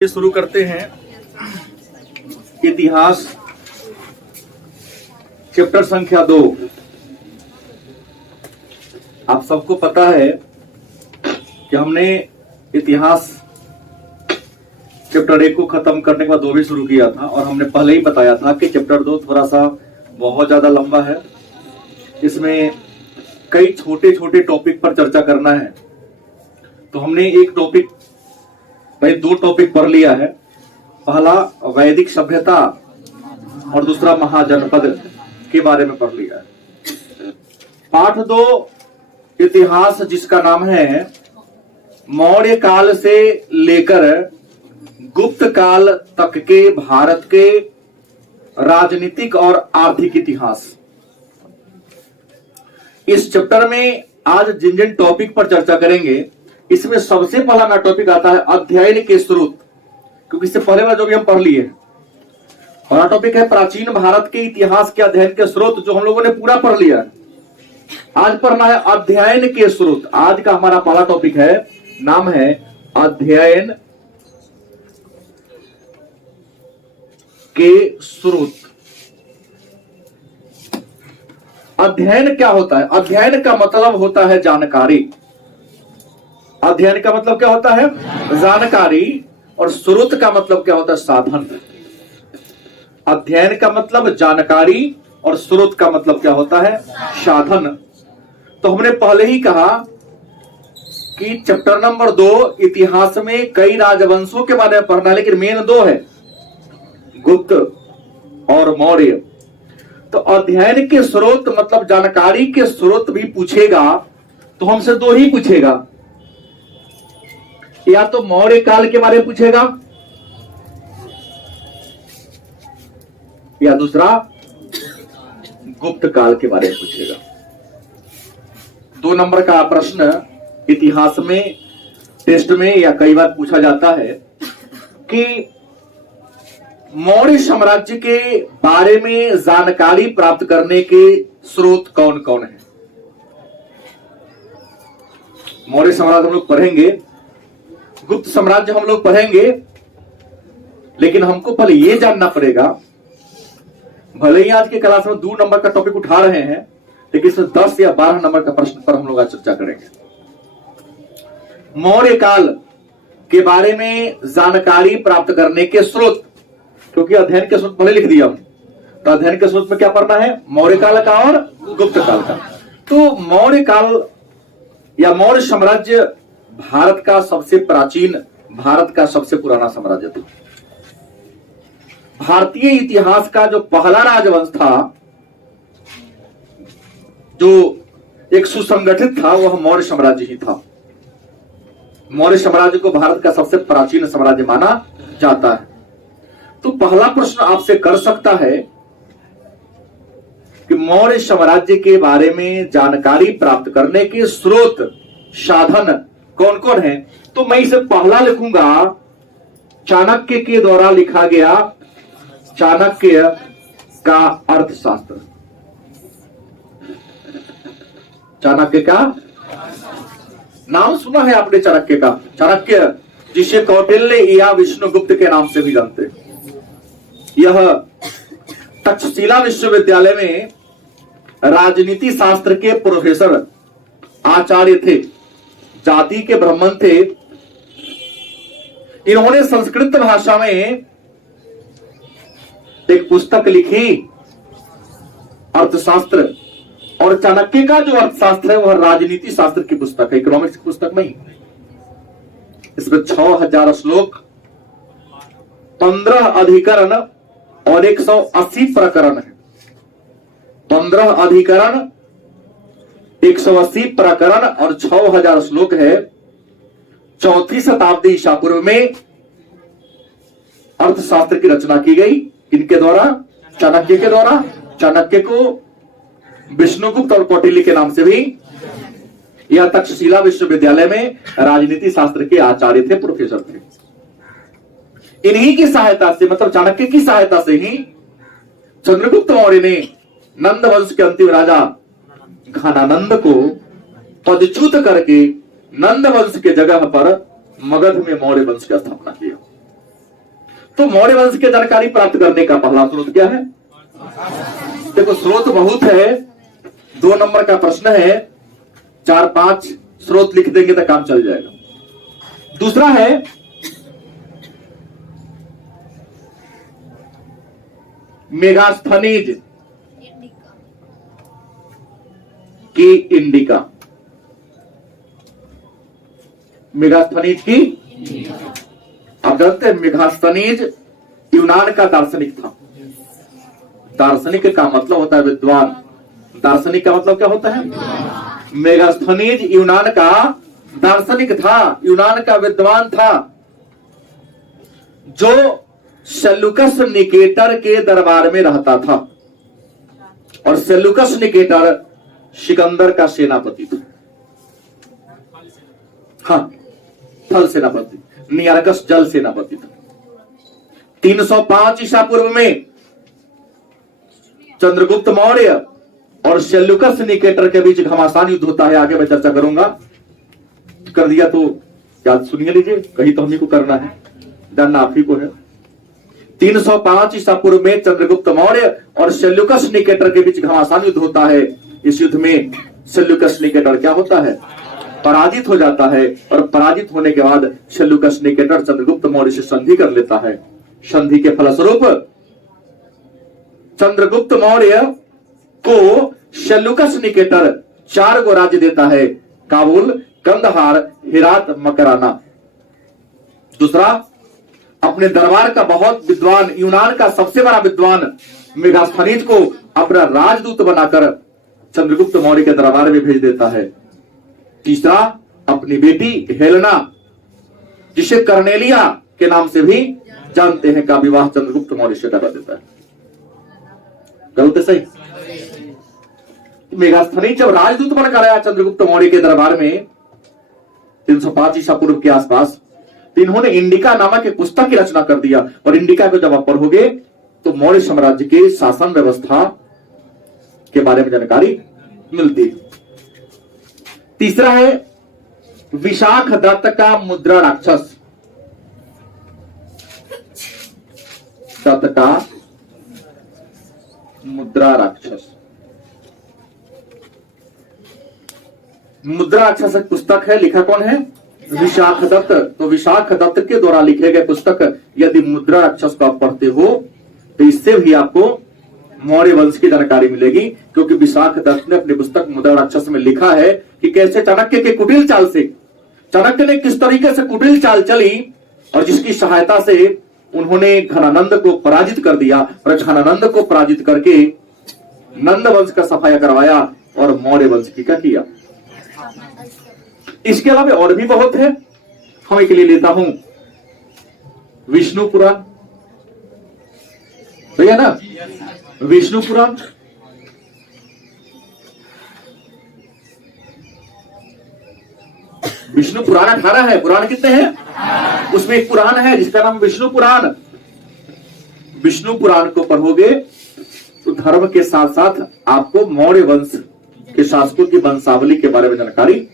ये शुरू करते हैं इतिहास चैप्टर संख्या 2। आप सबको पता है कि हमने इतिहास चैप्टर 1 को खत्म करने के बाद 2 भी शुरू किया था और हमने पहले ही बताया था कि चैप्टर 2 थोड़ा सा बहुत ज्यादा लंबा है। इसमें कई छोटे छोटे टॉपिक पर चर्चा करना है। तो हमने एक टॉपिक भाई 2 टॉपिक पढ़ लिया है। पहला वैदिक सभ्यता और दूसरा महाजनपद के बारे में पढ़ लिया है। पाठ 2 इतिहास जिसका नाम है मौर्य काल से लेकर गुप्त काल तक के भारत के राजनीतिक और आर्थिक इतिहास। इस चैप्टर में आज जिन जिन टॉपिक पर चर्चा करेंगे इसमें सबसे पहला मेरा टॉपिक आता है अध्ययन के स्रोत, क्योंकि इससे पहले वाला जो भी हम पढ़ लिए हैं। पहला टॉपिक है प्राचीन भारत के इतिहास के अध्ययन के स्रोत, जो हम लोगों ने पूरा पढ़ लिया है। आज पढ़ना है अध्ययन के स्रोत। आज का हमारा पहला टॉपिक है, नाम है अध्ययन के स्रोत। अध्ययन क्या होता है? अध्ययन का मतलब होता है जानकारी। अध्ययन का मतलब क्या होता है? जानकारी। और स्रोत का मतलब क्या होता है? साधन। अध्ययन का मतलब जानकारी और स्रोत का मतलब क्या होता है? साधन। तो हमने पहले ही कहा कि चैप्टर नंबर 2 इतिहास में कई राजवंशों के बारे में पढ़ना है, लेकिन मेन 2 है, गुप्त और मौर्य। तो अध्ययन के स्रोत मतलब जानकारी के स्रोत भी पूछेगा तो हमसे 2 ही पूछेगा, या तो मौर्य काल के बारे में पूछेगा या दूसरा गुप्त काल के बारे में पूछेगा। 2 नंबर का प्रश्न इतिहास में टेस्ट में या कई बार पूछा जाता है कि मौर्य साम्राज्य के बारे में जानकारी प्राप्त करने के स्रोत कौन कौन है। मौर्य साम्राज्य हम लोग पढ़ेंगे, गुप्त साम्राज्य हम लोग पढ़ेंगे, लेकिन हमको पहले यह जानना पड़ेगा, भले ही आज की क्लास में 2 नंबर का टॉपिक उठा रहे हैं, लेकिन इसमें 10 या 12 नंबर का प्रश्न पर हम लोग आज चर्चा करेंगे। मौर्य काल के बारे में जानकारी प्राप्त करने के स्रोत, क्योंकि अध्ययन के स्रोत पहले लिख दिया हमने, तो अध्ययन के स्रोत में क्या पढ़ना है? मौर्य काल का और गुप्त काल का। तो मौर्य काल या मौर्य साम्राज्य भारत का सबसे प्राचीन, भारत का सबसे पुराना साम्राज्य था। भारतीय इतिहास का जो पहला राजवंश था, जो एक सुसंगठित था, वह मौर्य साम्राज्य ही था। मौर्य साम्राज्य को भारत का सबसे प्राचीन साम्राज्य माना जाता है। तो पहला प्रश्न आपसे कर सकता है कि मौर्य साम्राज्य के बारे में जानकारी प्राप्त करने के स्रोत, साधन कौन कौन है। तो मैं इसे पहला लिखूंगा, चाणक्य के द्वारा लिखा गया चाणक्य का अर्थशास्त्र। चाणक्य का नाम सुना है आपने? चाणक्य का, चाणक्य जिसे कौटिल्य या विष्णुगुप्त के नाम से भी जानते हैं। यह तक्षशिला विश्वविद्यालय में राजनीति शास्त्र के प्रोफेसर, आचार्य थे, जाति के ब्राह्मण थे। इन्होंने संस्कृत भाषा में एक पुस्तक लिखी, अर्थशास्त्र। और चाणक्य का जो अर्थशास्त्र है वह राजनीति शास्त्र की पुस्तक है, इकोनॉमिक्स की पुस्तक नहीं। इसमें 6000 श्लोक, 15 अधिकरण और 180 प्रकरण है। 15 अधिकरण, 180 प्रकरण और 6000 श्लोक है। 4वीं शताब्दी ईसा पूर्व में अर्थशास्त्र की रचना की गई। इनके द्वारा, चाणक्य के द्वारा। चाणक्य को विष्णुगुप्त और कौटिल्य के नाम से भी, यह तक्षशिला विश्वविद्यालय में राजनीति शास्त्र के आचार्य थे, प्रोफेसर थे। इन्हीं की सहायता से, मतलब चाणक्य की सहायता से ही चंद्रगुप्त मौर्य ने नंद वंश के अंतिम राजा घनानंद को पदच्युत करके नंद वंश के जगह पर मगध में मौर्य वंश की स्थापना किया। तो मौर्य वंश की जानकारी प्राप्त करने का पहला स्रोत क्या है? देखो स्रोत बहुत है, 2 नंबर का प्रश्न है, 4-5 स्रोत लिख देंगे तो काम चल जाएगा। दूसरा है मेगास्थनीज की इंडिका। मेगास्थनीज की, आप जानते हैं मेगास्थनीज यूनान का दार्शनिक था। दार्शनिक का मतलब होता है विद्वान, दार्शनिक का मतलब क्या होता है? मेगास्थनीज यूनान का दार्शनिक था, यूनान का विद्वान था, जो सेल्यूकस निकेटर के दरबार में रहता था। और सेल्यूकस निकेटर सिकंदर का सेनापति था। हाँ, थल सेनापति, नियारकस जल सेनापति था। 305 ईसा पूर्व में चंद्रगुप्त मौर्य और सेल्यूकस निकेटर के बीच घमासान युद्ध होता है। आगे मैं चर्चा करूंगा, कर दिया तो याद सुनिए लीजिए, कहीं तो हम ही को करना है, जानना आप ही को है। 305 ईसा पूर्व में चंद्रगुप्त मौर्य और सेल्यूकस निकेटर के बीच घमासान युद्ध होता है। इस युद्ध में सेल्यूकस निकेटर क्या होता है? पराजित हो जाता है। और पराजित होने के बाद सेल्यूकस निकेटर चंद्रगुप्त मौर्य से संधि कर लेता है। संधि के फलस्वरूप चंद्रगुप्त मौर्य को सेल्यूकस निकेटर 4 गो राज्य देता है, काबुल, कंदहार, हेरात, मकराना। दूसरा, अपने दरबार का बहुत विद्वान, यूनान का सबसे बड़ा विद्वान मेगास्थनीज को अपना राजदूत बनाकर चंद्रगुप्त मौर्य के दरबार में भेज देता है। तीसरा, अपनी बेटी हेलेना, जिसे कर्नेलिया के नाम से भी जानते हैं, का विवाह चंद्रगुप्त मौर्य से करा देता है। गलत है सही? मेगास्थनीज जब राजदूत बनकर आया चंद्रगुप्त मौर्य के दरबार में 305 ईसा पूर्व के आसपास, तो इन्होंने इंडिका नामक एक पुस्तक की रचना कर दिया। और इंडिका को जब आप पढ़ोगे तो मौर्य साम्राज्य के शासन व्यवस्था के बारे में जानकारी मिलती। तीसरा है विशाख दत्त का मुद्रा राक्षस। दत्त का मुद्रा राक्षस। मुद्रा राक्षस एक पुस्तक है, लिखा कौन है? विशाख दत्त। तो विशाख दत्त के द्वारा लिखे गए पुस्तक यदि मुद्रा राक्षस को आप पढ़ते हो तो इससे भी आपको मौर्य वंश की जानकारी मिलेगी, क्योंकि विशाख दत्त ने अपनी पुस्तक मुद्रा राक्षस में लिखा है कि कैसे चाणक्य के कुटिल चाल से, चाणक्य ने किस तरीके से कुटिल चाल चली और जिसकी सहायता से उन्होंने घनानंद को पराजित कर दिया और घनानंद को पराजित करके नंद वंश का सफाया करवाया और मौर्य वंश की क्या किया। इसके अलावा और भी बहुत है, हम एक लिए लेता हूं विष्णु पुराण, भैया ना, विष्णु पुराण। विष्णु पुराण 18 है, पुराण कितने हैं? उसमें एक पुराण है जिसका नाम विष्णु पुराण। विष्णु पुराण को पढ़ोगे तो धर्म के साथ साथ आपको मौर्य वंश के शासकों की वंशावली के बारे में जानकारी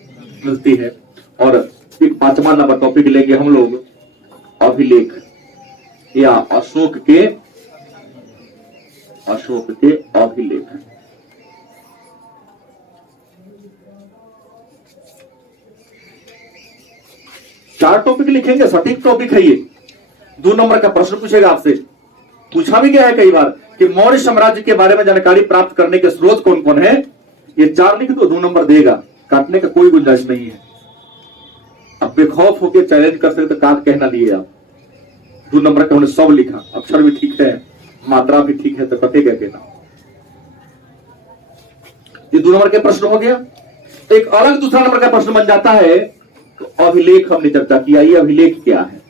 मिलती है। और एक 5वां नंबर टॉपिक लेंगे हम लोग, अभिलेख या अशोक के अभिलेख। चार टॉपिक लिखेंगे, सटीक टॉपिक है ये। 2 नंबर का प्रश्न पूछेगा आपसे, पूछा भी गया है कई बार कि मौर्य साम्राज्य के बारे में जानकारी प्राप्त करने के स्रोत कौन कौन है। ये 4 लिख दो, 2 नंबर देगा, काटने का कोई गुंजाइश नहीं है। अब बेखौफ होकर चैलेंज कर सकते, काट कहना लिए आप। 2 नंबर का उन्हें सब लिखा, अक्षर भी ठीक है, मात्रा भी ठीक है, तो कटेगा कहना। ये 2 नंबर के प्रश्न हो गया। एक अलग दूसरा नंबर का प्रश्न बन जाता है, तो अभिलेख हमने चर्चा किया। ये अभिलेख क्या है?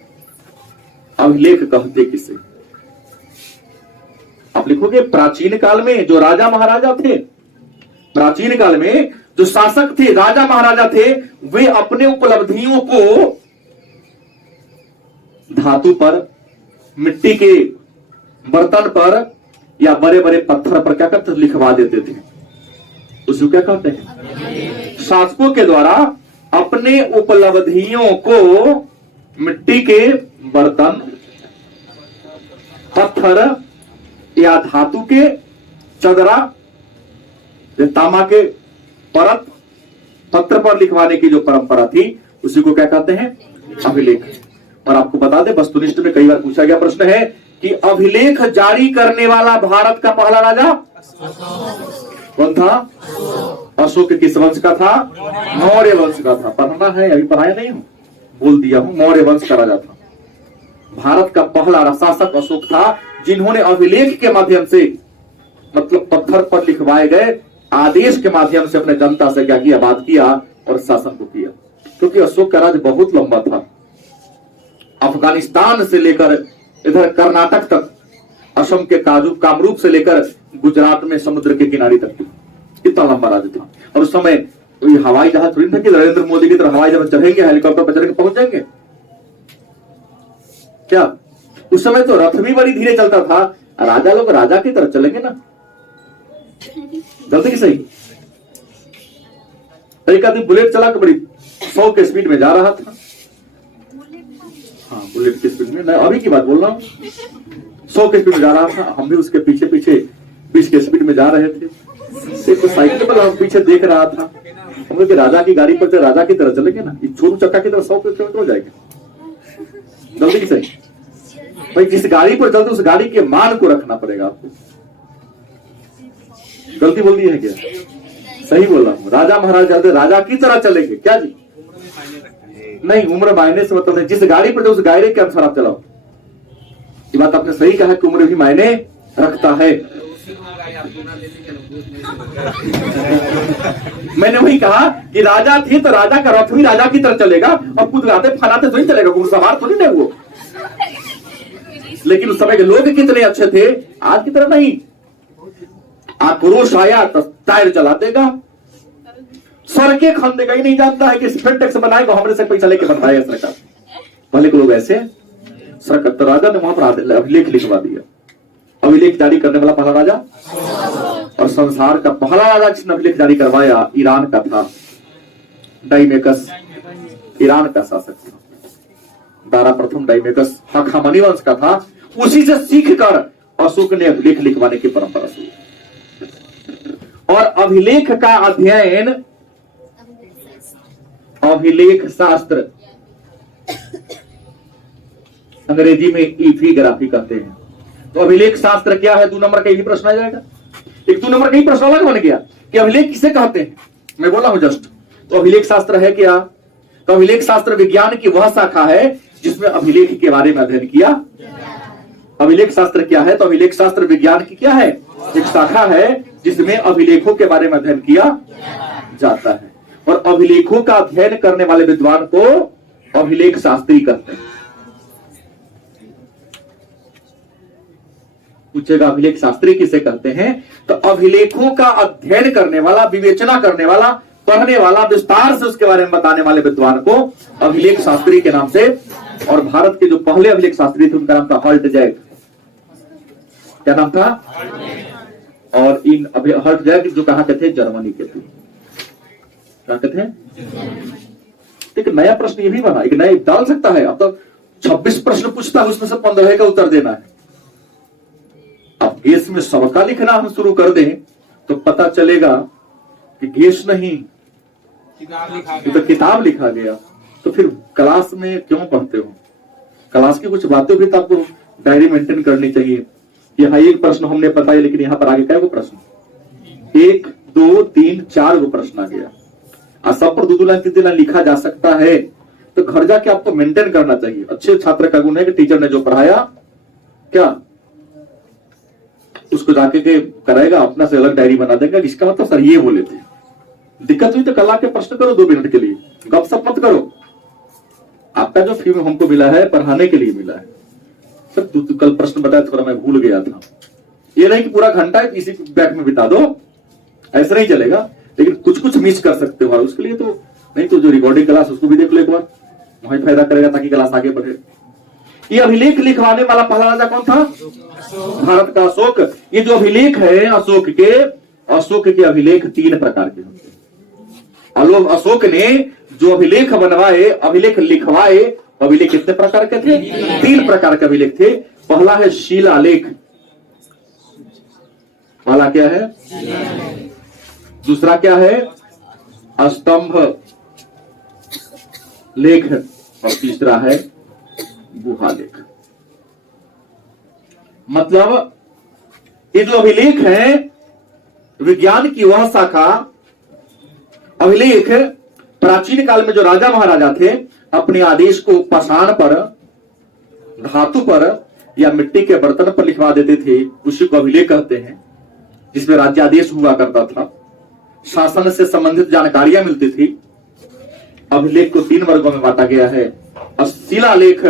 अभिलेख कहते किसे? आप लिखोगे प्राचीन काल में जो राजा महाराजा थे, प्राचीन काल में जो शासक थे, राजा महाराजा थे, वे अपने उपलब्धियों को धातु पर, मिट्टी के बर्तन पर या बड़े बड़े पत्थर पर क्या करते, लिखवा देते थे। उसको क्या कहते हैं? शासकों के द्वारा अपने उपलब्धियों को मिट्टी के बर्तन पत्थर या धातु के चदरा, तांबा के परत पत्र पर लिखवाने की जो परंपरा थी उसी को क्या कहते हैं? अभिलेख। और आपको बता दें, वस्तुनिष्ठ में कई बार पूछा गया प्रश्न है कि अभिलेख जारी करने वाला भारत का पहला राजा कौन था? अशोक किस वंश का था? मौर्य वंश का था। पढ़ना है, अभी पढ़ाया नहीं हूं, बोल दिया हूं, मौर्य वंश का राजा था। भारत का पहला शासक अशोक था, जिन्होंने अभिलेख के माध्यम से, मतलब पत्थर पर लिखवाए गए आदेश के माध्यम से अपने जनता से क्या किया? बात किया और शासन को किया। क्योंकि अशोक का राज बहुत लंबा था, अफगानिस्तान से लेकर इधर कर्नाटक तक, असम के कामरूप से लेकर गुजरात में समुद्र के किनारे तक थी। इतना लंबा राज था। और उस समय तो हवाई जहाज थोड़ी था कि नरेंद्र मोदी की तरह हवाई जहाज चढ़ेंगे, हेलीकॉप्टर पर चढ़ेंगे, पहुंच जाएंगे क्या? उस समय तो रथ भी बड़ी धीरे चलता था। राजा लोग राजा की तरह चलेंगे ना, गलती की सही? एक आदमी बुलेट चला के बड़ी 100 के स्पीड में जा रहा था। हाँ, बुलेट की स्पीड में, मैं अभी की बात बोल रहा हूँ, 100 के स्पीड में जा रहा था। हम भी उसके पीछे पीछे 20 के स्पीड में जा रहे थे। एक तो साइकिल पर हम पीछे देख रहा था। हम लोग राजा की गाड़ी पर राजा की तरह चलेंगे ना, छोटू चक्का की तरह 100 किलोमीटर हो जाएगा। जल्दी की सही भाई, जिस गाड़ी पर चलते उस गाड़ी के मान को रखना पड़ेगा आपको। गलती बोल दी है क्या? सही बोल रहा हूँ। राजा महाराज चलते राजा की तरह चलेंगे क्या जी? नहीं, उम्र मायने से मतलब नहीं, जिस गाड़ी पर उस गाड़ी के अनुसार आप चलाओ। ये बात आपने सही कहा कि उम्र भी मायने रखता है। मैंने वही कहा कि राजा थे तो राजा का रथ भी राजा की तरह चलेगा, और खुद गाते फनाते तो ही चलेगा, घुड़सवार थोड़ी ना वो। लेकिन उस समय के लोग कितने अच्छे थे, आज की तरह नहीं। आक्रोश आया तो टायर चला देगा, सड़कें खन देगा। ही नहीं जानता है कि टैक्स बनाएगा, हमने से पैसा लेके बनवाया सरकार। पहले के लोग ऐसे सरकार, तो राजा ने वहां पर अभिलेख लिखवा दिया। अभिलेख जारी करने वाला पहला राजा, और संसार का पहला राजा जिसने अभिलेख जारी करवाया ईरान का था, डाइमेकस ईरान का शासक था। दारा प्रथम डाइमेकस हखामनी वंश का था। उसी से सीख कर अशोक ने अभिलेख लिखवाने की परंपरा शुरू। और अभिलेख का अध्ययन अभिलेख शास्त्र, अंग्रेजी में एपिग्राफी कहते हैं। तो अभिलेख शास्त्र क्या है? 2 नंबर का यही प्रश्न आ जाएगा। एक 2 नंबर का ही प्रश्न अलग बन गया कि अभिलेख किसे कहते हैं। मैं बोला हूं जस्ट। तो अभिलेख शास्त्र है क्या? तो अभिलेख शास्त्र विज्ञान की वह शाखा है जिसमें अभिलेख के बारे में अध्ययन किया। अभिलेख शास्त्र क्या है? तो अभिलेख शास्त्र विज्ञान की क्या है? एक शाखा है जिसमें अभिलेखों के बारे में अध्ययन किया जाता है। और अभिलेखों का अध्ययन करने वाले विद्वान को अभिलेख शास्त्री कहते हैं। पूछेगा अभिलेख शास्त्री किसे कहते हैं? तो अभिलेखों का अध्ययन करने वाला, विवेचना करने वाला, पढ़ने वाला, विस्तार से उसके बारे में बताने वाले विद्वान को अभिलेख शास्त्री के नाम से। और भारत के जो पहले अभिलेख शास्त्री थे उनका नाम था हर्टजैग। क्या नाम था? और इन हर्टजैग जो कहां के थे? जर्मनी के थे। कहां के थे? एक नया प्रश्न ये भी बना, एक नया डाल सकता है। अब तो 26 प्रश्न पूछता है, उसमें से 15 का उत्तर देना है। अब गैस में सबका लिखना हम शुरू कर दें तो पता चलेगा कि गैस नहीं, तो किताब लिखा गया। तो फिर क्लास में क्यों पढ़ते हो? क्लास की कुछ बातें भी तो आपको डायरी मेंटेन करनी चाहिए। यहाँ एक प्रश्न हमने बताया, लेकिन यहाँ पर आगे क्या वो प्रश्न? 1 2 3 4 वो प्रश्न आ गया। सब पर 2 लाइन 3 लाइन लिखा जा सकता है। तो घर जाके आपको मेंटेन करना चाहिए। अच्छे छात्र का गुण है कि टीचर ने जो पढ़ाया क्या उसको जाके के कराएगा, अपना से अलग डायरी बना देगा। इसका मतलब सर ये बोले थे। दिक्कत हुई तो कल आके प्रश्न करो 2 मिनट के लिए, गपशप मत करो। आपका जो फी हमको मिला है पढ़ाने के लिए मिला है। सर तू कल प्रश्न बताया, थोड़ा मैं भूल गया था। ये नहीं कि पूरा घंटा इसी बैग में बिता दो, ऐसा नहीं चलेगा। लेकिन कुछ कुछ मिस कर सकते हो, उसके लिए तो नहीं तो जो रिकॉर्डिंग क्लास उसको भी देख लो एक बार, वही फायदा करेगा ताकि क्लास आगे बढ़े। ये अभिलेख लिखवाने वाला पहला राजा कौन था? भारत का अशोक। ये जो अभिलेख है अशोक के अभिलेख 3 प्रकार के होते हैं। अशोक ने जो अभिलेख बनवाए, अभिलेख लिखवाए, अभिलेख कितने प्रकार के थे? 3 प्रकार के अभिलेख थे। पहला है शिलालेख। पहला क्या है? दूसरा क्या है? स्तंभ लेख। और तीसरा है गुहालेख। मतलब ये जो अभिलेख है, विज्ञान की वह शाखा अभिलेख प्राचीन काल में जो राजा महाराजा थे अपने आदेश को पाषाण पर, धातु पर या मिट्टी के बर्तन पर लिखवा देते थे, उसी को अभिलेख कहते हैं, जिसमें राज्यादेश हुआ करता था, शासन से संबंधित जानकारियां मिलती थी। अभिलेख को 3 वर्गों में बांटा गया है। शिलालेख,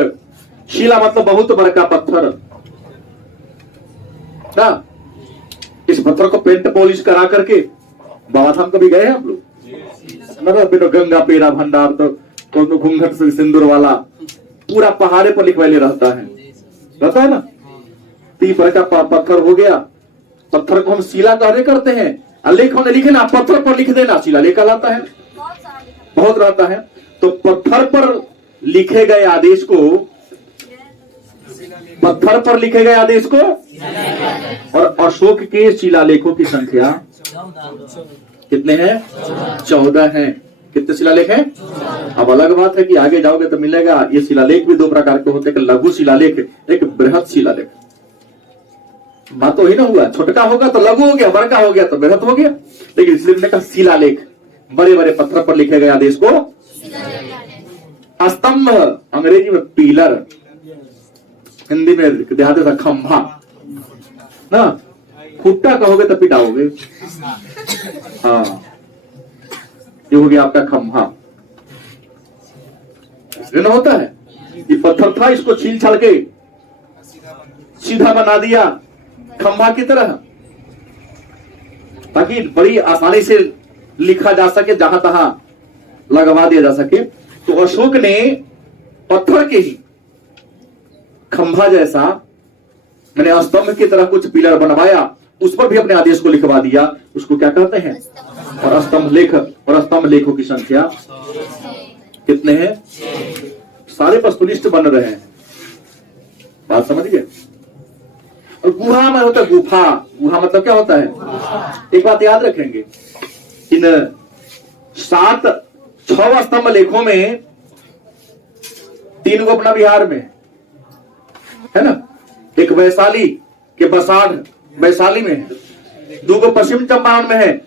शिला मतलब बहुत बड़ा पत्थर ना, इस पत्थर को पेंट पॉलिश करा करके, बाबा धाम कभी गए हैं आप लोग? तो गंगा पेरा भंडार तो घूंघट से सिंदूर वाला पूरा पहाड़े पर लिखवाले रहता है ना। 3 बड़ा पत्थर हो गया, पत्थर को हम शिला कहते करते हैं। लेख होने लिखे ना, पत्थर पर लिख देना, शिला लेख कहलाता है। बहुत रहता है। तो पत्थर पर लिखे गए आदेश को, पत्थर पर लिखे गए आदेश को, और अशोक के शिलालेखों की संख्या कितने हैं? 14 हैं। कितने शिलालेख हैं? अब अलग बात है कि आगे जाओगे तो मिलेगा ये शिलालेख भी 2 प्रकार के होते हैं, एक लघु शिलालेख, एक बृहत शिलालेख। बात तो ही ना हुआ, छोटका होगा तो लघु हो गया, बड़का हो गया तो बृहत हो गया। लेकिन इसलिए मैंने कहा शिलालेख, बड़े बड़े पत्थर पर लिखे गए आदेश को। स्तंभ अंग्रेजी में पिलर, हिंदी में देहाते था खंभा ना। खुट्टा कहोगे तो पिटाओगे। हाँ, ये हो गया आपका खंभा। इसलिए होता है ये पत्थर था, इसको छील छाल के सीधा बना दिया खंभा की तरह, ताकि बड़ी आसानी से लिखा जा सके, जहां तहां लगवा दिया जा सके। तो अशोक ने पत्थर के ही खंभा जैसा, मैंने स्तंभ की तरह कुछ पिलर बनवाया, उस पर भी अपने आदेश को लिखवा दिया। उसको क्या कहते हैं? और स्तंभ लेख। और स्तंभ लेखों की संख्या कितने हैं? सारे वस्तुनिष्ठ बन रहे हैं। बात समझ गए? और गुहा में होता है गुफा। गुहा मतलब क्या होता है? एक बात याद रखेंगे, इन 6 स्तंभ लेखों में 3 को अपना बिहार में है ना, एक वैशाली के बसाढ़ वैशाली में है, 2 को पश्चिम चंपारण में है,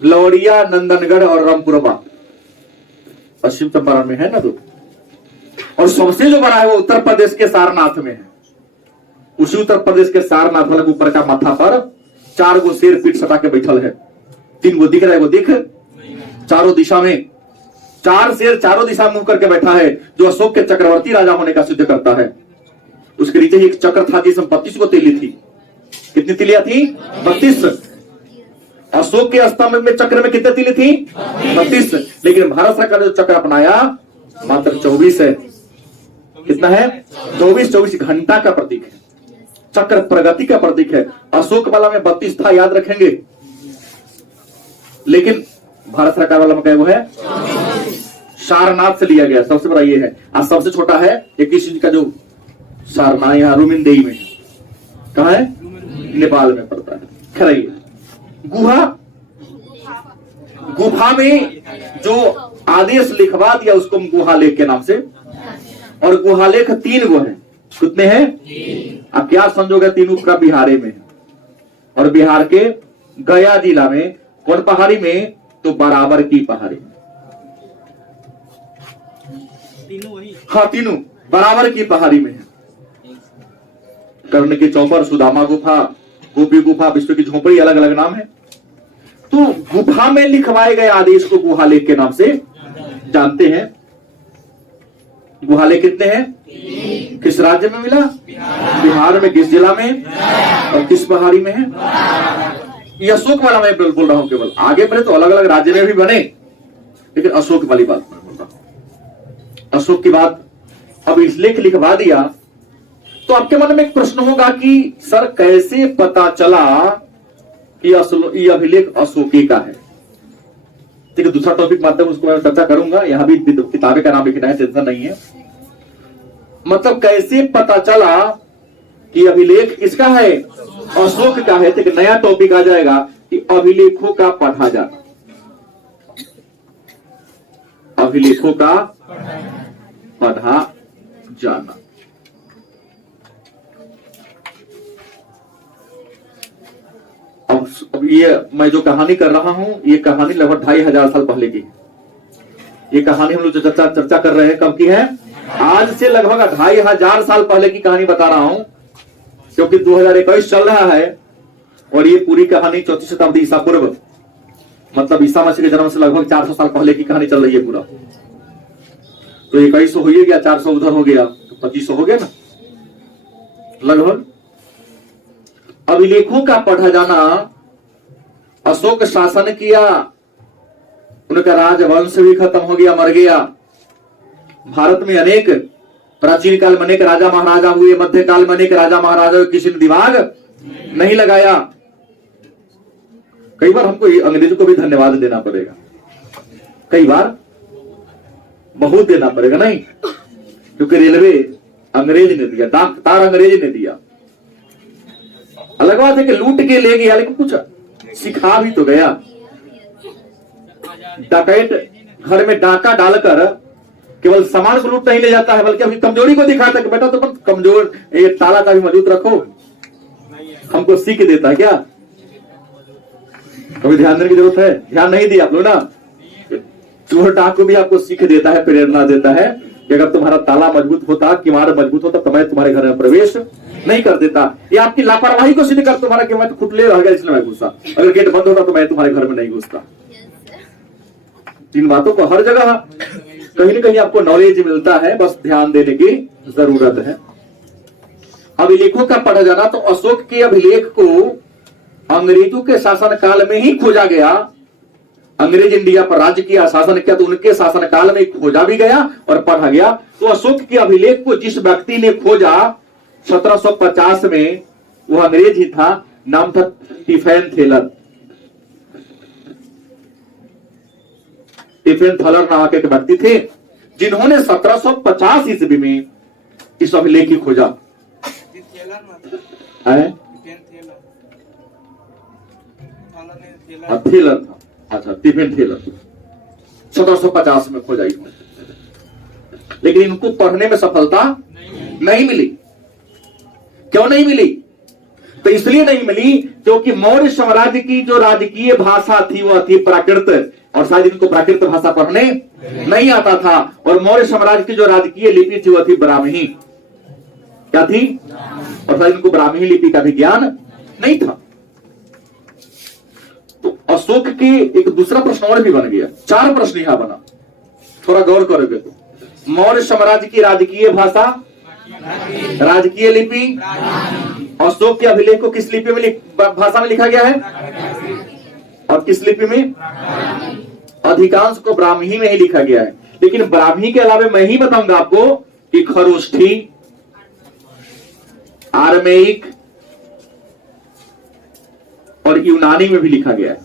लौरिया, नंदनगढ़ और रामपुरबा पश्चिम चंपारण में है ना 2। और सबसे जो बड़ा है वो उत्तर प्रदेश के सारनाथ में है। उसी उत्तर प्रदेश के सारनाथ वाले ऊपर का माथा पर 4 गो शेर पीठ सटा के बैठल है। 3 गो दिख रहा है, वो दिख चारों दिशा में 4 शेर चारों दिशा मुंह करके बैठा है, जो अशोक के चक्रवर्ती राजा होने का सिद्ध करता है। उसके नीचे एक चक्र था जिसमें 32 को तिली थी। कितनी तिलियां थी? 32। अशोक के स्तंभ में चक्र में कितने तिली थी? 32। लेकिन भारत सरकार ने जो चक्र अपनाया मात्र 24 है। कितना है? 24 घंटा का प्रतीक है। चक्र प्रगति का प्रतीक है। अशोक वाला में 32 था, याद रखेंगे, लेकिन भारत सरकार वाला में क्या वो है? सारनाथ से लिया गया। सबसे बड़ा ये है। आज सबसे छोटा है 21 का जो सारनाथ, यहाँ रुमिनदेई में। कहा है? नेपाल में पड़ता है। खैर, गुहा, गुफा में जो आदेश लिखवा दिया उसको हम गुहालेख के नाम से। और गुहालेख 3 गो है। कितने हैं? आप क्या समझोगे? 3 का बिहारे में है। और बिहार के गया जिला में कौन पहाड़ी में? तो बराबर की पहाड़ी में। हाँ, 3 बराबर की पहाड़ी में है। कर्ण की चौपर, सुदामा गुफा, गोपी गुफा, विश्व की झोपड़ी, अलग अलग नाम है। तो गुफा में लिखवाए गए आदेश को गुहालेख के नाम से जानते हैं। गुहालेख कितने हैं? किस राज्य में मिला? बिहार में। किस जिला में? और किस पहाड़ी में है? ये अशोक वाला मैं बोल रहा हूं। केवल आगे बढ़े तो अलग अलग राज्य में भी बने, लेकिन अशोक वाली बात मैं बोल रहा हूं। अशोक की बात अब इस लेख लिखवा दिया तो आपके मन में एक प्रश्न होगा कि सर कैसे पता चला कि ये अभिलेख अशोकी का है? ठीक है, दूसरा टॉपिक माध्यम उसको मैं चर्चा करूंगा। यहां भी किताबें का नाम लिखना है, टेंशन नहीं है। मतलब कैसे पता चला कि अभिलेख किसका है? अशोक का है। तो एक नया टॉपिक आ जाएगा कि अभिलेखों का पढ़ा जाना। अभिलेखों का पढ़ा जाना। अब ये मैं जो कहानी कर रहा हूं, ये कहानी लगभग 2500 साल पहले की है। ये कहानी हम लोग जो चर्चा कर रहे हैं कब की है? आज से लगभग 2500 साल पहले की कहानी बता रहा हूं, क्योंकि 2021 चल रहा है और ये पूरी कहानी 4वीं शताब्दी ईसा पूर्व, मतलब ईसा मसीह के जन्म से लगभग 400 साल पहले की कहानी चल रही है पूरा। तो 2100 हो ही गया, 400 उधर हो गया तो 2500 हो गया ना लगभग। अभिलेखों का पढ़ा जाना। अशोक शासन किया, उनका राजवंश भी खत्म हो गया, मर गया। भारत में अनेक प्राचीन काल में अनेक राजा महाराजा हुए, मध्य काल में अनेक राजा महाराजा हुए, किसी ने दिमाग नहीं लगाया। कई बार हमको अंग्रेजों को भी धन्यवाद देना पड़ेगा, कई बार बहुत देना पड़ेगा, नहीं? क्योंकि रेलवे अंग्रेज ने दिया, डाक तार अंग्रेज ने दिया। अलग बात है कि लूट के ले गया, लेकिन कुछ सिखा भी तो गया। डकैत घर में डाका डालकर केवल सामान को लूट नहीं ले जाता है, बल्कि अपनी कमजोरी को दिखाता है कि बेटा तुम कमजोर, ये ताला का भी मौजूद रखो। हमको सीख देता है क्या? कभी ध्यान देने की जरूरत है? ध्यान नहीं दिया आप लोग ना। चोर डाकू भी आपको सीख देता है, प्रेरणा देता है कि अगर तुम्हारा ताला मजबूत होता, किवाड़ मजबूत होता, तो मैं तुम्हारे घर में प्रवेश नहीं कर देता। ये आपकी लापरवाही को सिद्ध कर तुम्हारा कि मैं तो खुटले रह गया इसलिए मैं घुसा, अगर गेट बंद होता तो मैं तुम्हारे घर में नहीं घुसता। इन बातों को हर जगह कहीं ना कहीं आपको नॉलेज मिलता है, बस ध्यान देने की जरूरत है। अभिलेखों का पढ़ा जाना। तो अशोक के अभिलेख को अंग्रेजों के शासन काल में ही खोजा गया। अंग्रेज इंडिया पर राज्य किया, शासन किया, तो उनके शासन काल में खोजा भी गया और पढ़ा गया। तो अशोक के अभिलेख को जिस व्यक्ति ने खोजा 1750 में, वो अंग्रेज ही था, नाम था स्टीफेन थेलर। स्टीफेन थेलर नामक एक व्यक्ति थे जिन्होंने 1750 ईस्वी में इस अभिलेख की खोजा है। थेलर था, अच्छा स्टीफेन थेलर 1750 में खोजा इसने, लेकिन इनको पढ़ने में सफलता नहीं मिली। क्यों नहीं मिली? तो इसलिए नहीं मिली क्योंकि मौर्य साम्राज्य की जो राजकीय भाषा थी वह थी प्राकृत, और शायद इनको प्राकृत भाषा पढ़ने नहीं आता था। और मौर्य साम्राज्य की जो राजकीय लिपि थी वह थी ब्राह्मी। क्या थी? और शायद इनको ब्राह्मी लिपि का भी ज्ञान नहीं था। तो अशोक के एक दूसरा प्रश्न और भी बन गया, 4 प्रश्न यहां बना, थोड़ा गौर करोगे तो। मौर्य साम्राज्य की राजकीय भाषा, राजकीय लिपि, अशोक के अभिलेख को किस लिपि में भाषा में लिखा गया है, और किस लिपि में? अधिकांश को ब्राह्मी में ही लिखा गया है। लेकिन ब्राह्मी के अलावा मैं ही बताऊंगा आपको कि खरोष्ठी, आरमेइक और यूनानी में भी लिखा गया है।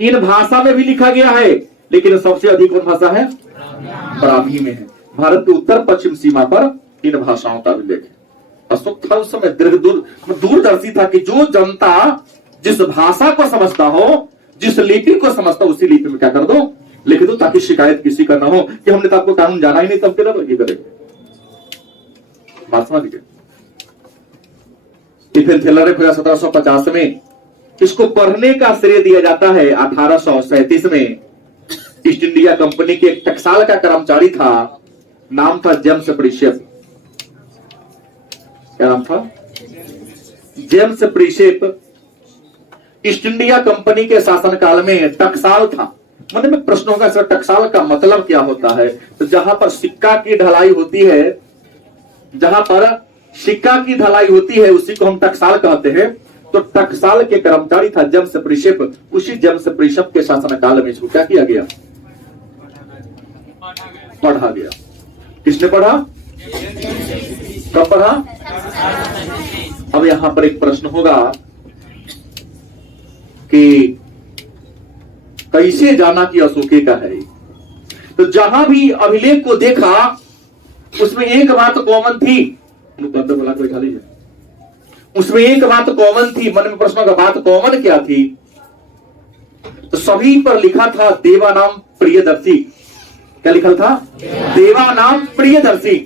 इन भाषा में भी लिखा गया है, लेकिन सबसे अधिक कौन भाषा है? ब्राह्मी में है। भारत के उत्तर पश्चिम सीमा पर इन भाषाओं का उल्लेख है। अशोक था उस समय दूरदर्शी था कि जो जनता जिस भाषा को समझता हो, जिस लिपि को समझता, उसी लिपि में क्या कर दो, लिख दो, ताकि शिकायत किसी का ना हो कि हमने तो आपको कानून जाना ही नहीं, तब ये करेंगे। बात समझ गए? स्टीफेन थेलर ने खोजा 1750 में। इसको पढ़ने का श्रेय दिया जाता है 1837 में ईस्ट इंडिया कंपनी के एक टकसाल का कर्मचारी था, नाम था जेम्स प्रिसेप। क्या नाम था? जेम्स प्रिसेप। ईस्ट इंडिया कंपनी के शासनकाल में टकसाल था। मन में प्रश्न होगा सर टकसाल का मतलब क्या होता है? तो जहां पर सिक्का की ढलाई होती है, जहां पर सिक्का की ढलाई होती है उसी को हम टकसाल कहते हैं। तो टकसाल के कर्मचारी था जेम्स प्रिसेप। उसी जेम्स प्रिसेप के शासनकाल में इसको क्या किया गया? पढ़ा गया। किसने पढ़ा? कब पढ़ा? अब यहां पर एक प्रश्न होगा कि कैसे जाना कि अशोके का है? तो जहां भी अभिलेख को देखा उसमें एक बात कॉमन थी, बंद बोला कोई खा लीजिए, उसमें एक बात कॉमन थी, मन में प्रश्न का बात कॉमन क्या थी? तो सभी पर लिखा था देवानाम प्रियदर्शी। क्या लिखा था? देवानाम प्रियदर्शी।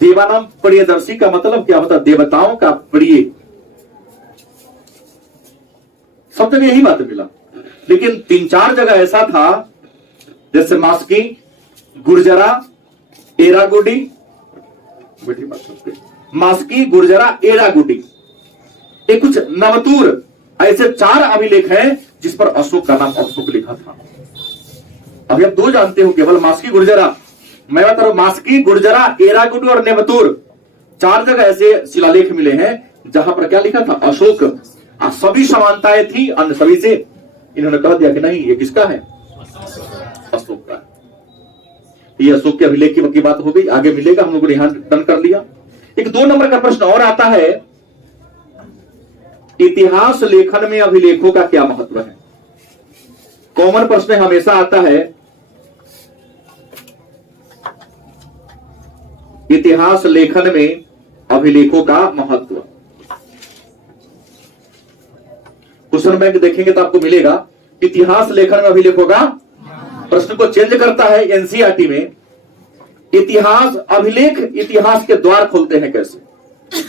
देवानाम प्रियदर्शी का मतलब क्या होता? देवताओं का प्रिय। सब जगह यही बात मिला, लेकिन 3-4 जगह ऐसा था, जैसे मास्की, गुर्जरा, एरागुडी, बेटी बात करते, मास्की, गुर्जरा, एरागुडी, ये कुछ नवतूर, ऐसे 4 अभिलेख हैं जिस पर अशोक का नाम अशोक लिखा था। अभी आप 2 जानते हो, केवल मास्की, गुर्जरा। मैं बता रहा हूं, मास्की, गुर्जरा, एरागुडी और नेवतूर, 4 जगह ऐसे शिलालेख मिले हैं जहां पर क्या लिखा था? अशोक। सभी समानताएं थी अन्य सभी से। इन्होंने कह दिया कि नहीं, ये किसका है? अशोक का। ये अशोक के अभिलेख की बात हो गई, आगे मिलेगा, हम लोगों ने यहां डन कर लिया। एक 2 नंबर का प्रश्न और आता है, इतिहास लेखन में अभिलेखों का क्या महत्व है? कॉमन प्रश्न हमेशा आता है, इतिहास लेखन में अभिलेखों का महत्व। क्वेश्चन बैंक देखेंगे तो आपको मिलेगा इतिहास लेखन में अभिलेखों का। प्रश्न को चेंज करता है एनसीईआरटी में, इतिहास अभिलेख इतिहास के द्वार खोलते हैं कैसे?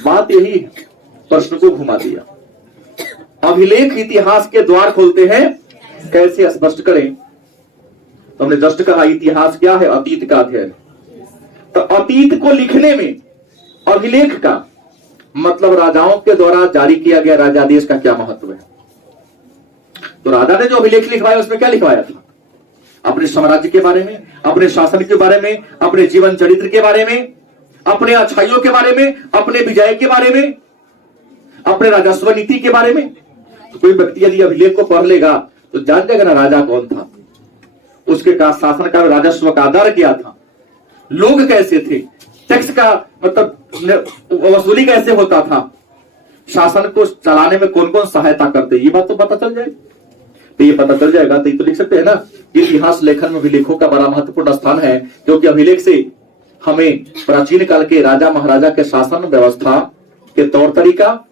बात यही है, प्रश्न को घुमा दिया। अभिलेख इतिहास के द्वार खोलते हैं कैसे, स्पष्ट करें। तो हमने जस्ट कहा इतिहास क्या है? अतीत का अध्ययन। तो अतीत को लिखने में अभिलेख का मतलब राजाओं के द्वारा जारी किया गया राजादेश का क्या महत्व है? तो राजा ने जो अभिलेख लिखवाया उसमें क्या लिखवाया था? अपने साम्राज्य के बारे में, अपने शासन के बारे में, अपने जीवन चरित्र के बारे में, अपने अच्छाइयों के बारे में, अपने विजय के बारे में, अपने राजस्व नीति के बारे में। तो कोई व्यक्ति यदि अभिलेख को पढ़ लेगा तो जान जाएगा ना राजा कौन था, उसके का शासन का राजस्व का आधार क्या था, लोग कैसे थे, टैक्स का मतलब वसूली कैसे होता था, शासन को चलाने में कौन कौन सहायता करते, ये बात तो पता चल जाएगी। तो ये पता चल जाएगा तो ये तो लिख सकते हैं ना। इतिहास लेखन में अभिलेखों का बड़ा महत्वपूर्ण स्थान है, क्योंकि अभिलेख से हमें प्राचीन काल के राजा महाराजा के शासन व्यवस्था के तौर तरीका,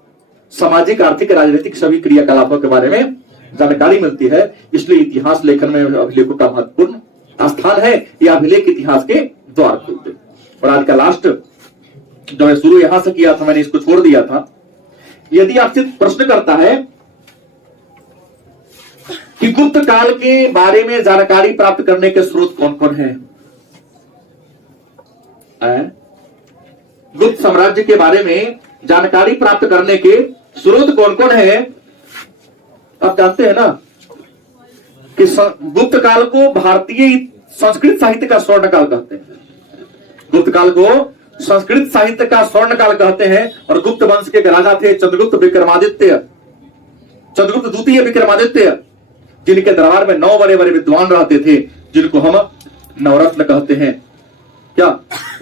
सामाजिक, आर्थिक, राजनीतिक सभी क्रियाकलापों के बारे में जानकारी मिलती है। इसलिए इतिहास लेखन में अभिलेखों का महत्वपूर्ण स्थान है। यह अभिलेख इतिहास के द्वार खोलते। और आज का लास्ट जो मैं शुरू यहां से किया था, मैंने इसको छोड़ दिया था। यदि आपसे प्रश्न करता है कि गुप्त काल के बारे में जानकारी प्राप्त करने के स्रोत कौन कौन हैं? गुप्त साम्राज्य के बारे में जानकारी प्राप्त करने के स्रोत कौन कौन है? आप जानते हैं ना कि गुप्त काल को भारतीय संस्कृत साहित्य का स्वर्ण काल कहते हैं। गुप्त काल को संस्कृत साहित्य का स्वर्ण काल कहते हैं। और गुप्त वंश के राजा थे चंद्रगुप्त विक्रमादित्य, चंद्रगुप्त द्वितीय विक्रमादित्य, जिनके दरबार में 9 बड़े बड़े विद्वान रहते थे, जिनको हम नवरत्न कहते हैं। क्या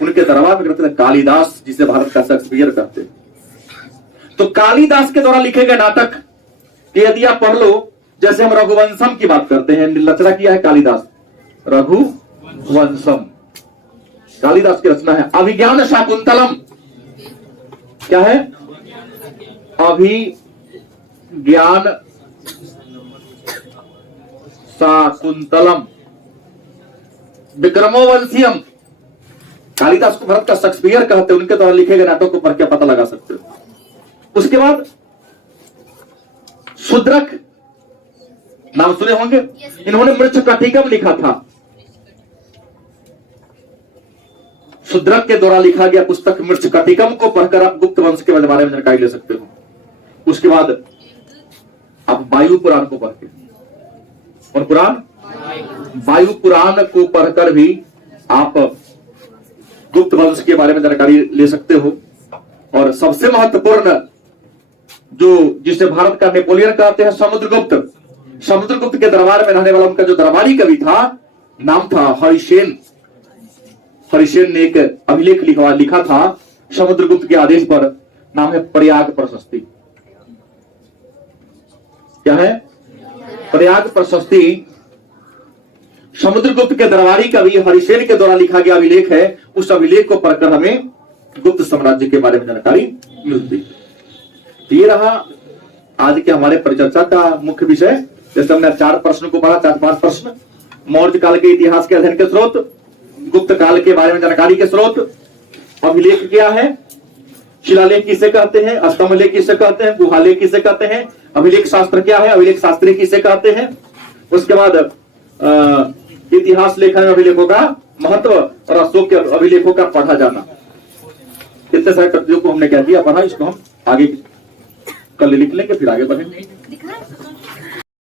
उनके दरबार में रहते थे कालिदास, जिसे भारत का शेक्सपियर कहते हैं। तो कालिदास के द्वारा लिखे गए नाटक यदि आप पढ़ लो, जैसे हम रघुवंशम की बात करते हैं, रचना किया है कालिदास, रघुवंशम कालिदास की रचना है। अभिज्ञान शाकुंतलम क्या है? अभिज्ञान शाकुंतलम। विक्रमोवंशियम, कालिदास को भारत का शेक्सपियर कहते हैं, उनके द्वारा लिखे गए नाटक को पढ़ के पता लगा सकते हो। उसके बाद शूद्रक, नाम सुने होंगे, इन्होंने मृच्छकटिकम लिखा था। शूद्रक के द्वारा लिखा गया पुस्तक मृच्छकटिकम को पढ़कर आप गुप्त वंश के बारे में जानकारी ले सकते हो। उसके बाद आप वायु पुराण को पढ़ के, और पुराण वायु पुराण को पढ़कर भी आप गुप्त वंश के बारे में जानकारी ले सकते हो। और सबसे महत्वपूर्ण जो जिसे भारत का नेपोलियन कहते हैं, समुद्रगुप्त। समुद्रगुप्त के दरबार में रहने वाला उनका जो दरबारी कवि था, नाम था हरिसेन। हरिसेन ने एक अभिलेख लिखा था समुद्रगुप्त के आदेश पर, नाम है प्रयाग प्रशस्ति। क्या है? प्रयाग प्रशस्ति। समुद्रगुप्त के दरबारी कवि हरिसेन के द्वारा लिखा गया अभिलेख है। उस अभिलेख को पढ़कर हमें गुप्त साम्राज्य के बारे में जानकारी मिलती है। तो ये रहा आज के हमारे परिचर्चा का मुख्य विषय। जैसे हमने 4 प्रश्न को पढ़ा, 4-5 प्रश्न। मौर्य काल के इतिहास के अध्ययन के स्रोत, गुप्त काल के बारे में जानकारी के स्रोत, अभिलेख क्या है, शिलालेख किसे कहते हैं, स्तंभ लेख किसे कहते हैं, गुहालेख किसे कहते हैं, अभिलेख शास्त्र क्या है, अभिलेख शास्त्री किसे कहते हैं। उसके बाद इतिहास लेखन में अभिलेखों का महत्व और अशोक के अभिलेखों का पढ़ा जाना। इतने सारे तथ्यों को हमने क्या किया, पढ़ा। इसको हम आगे कल लिख लेंगे, फिर आगे बढ़ेंगे।